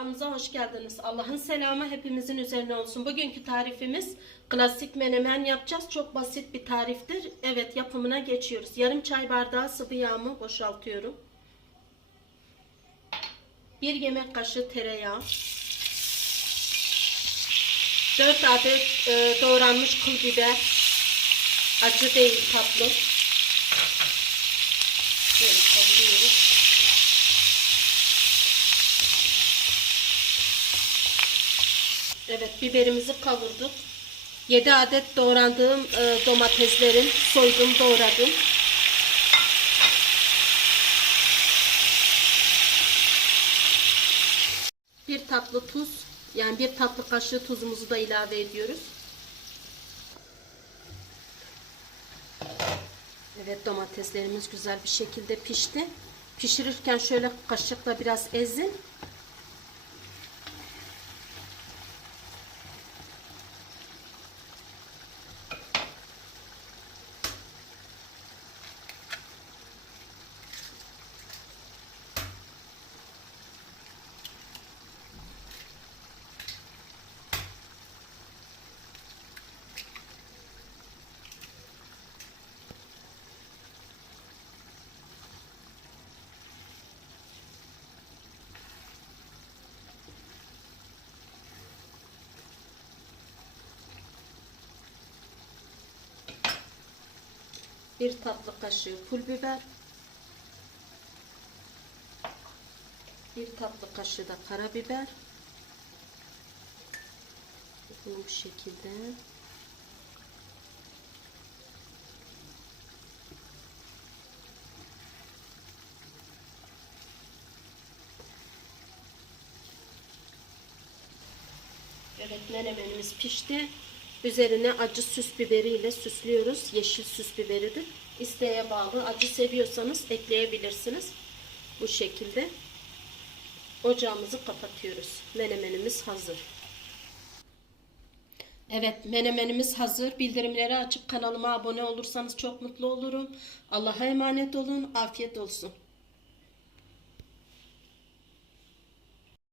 Mutfağımıza hoş geldiniz. Allah'ın selamı hepimizin üzerine olsun. Bugünkü tarifimiz klasik menemen yapacağız. Çok basit bir tariftir. Evet yapımına geçiyoruz. Yarım çay bardağı sıvı yağımı boşaltıyorum. Bir yemek kaşığı tereyağı. 4 adet e, doğranmış kıl biber. Acı değil tatlı. Böyle. Evet biberimizi kavurduk. 7 adet doğrandığım e, domateslerin soydum doğradım. Bir tatlı tuz yani bir tatlı kaşığı tuzumuzu da ilave ediyoruz. Evet domateslerimiz güzel bir şekilde pişti. Pişirirken şöyle kaşıkla biraz ezin. Bir tatlı kaşığı pul biber. Bir tatlı kaşığı da karabiber. Bu şekilde. Evet menemenimiz pişti. Üzerine acı süs biberiyle süslüyoruz. Yeşil süs biberidir. İsteğe bağlı. Acı seviyorsanız ekleyebilirsiniz. Bu şekilde. Ocağımızı kapatıyoruz. Menemenimiz hazır. Evet menemenimiz hazır. Bildirimleri açıp kanalıma abone olursanız çok mutlu olurum. Allah'a emanet olun. Afiyet olsun.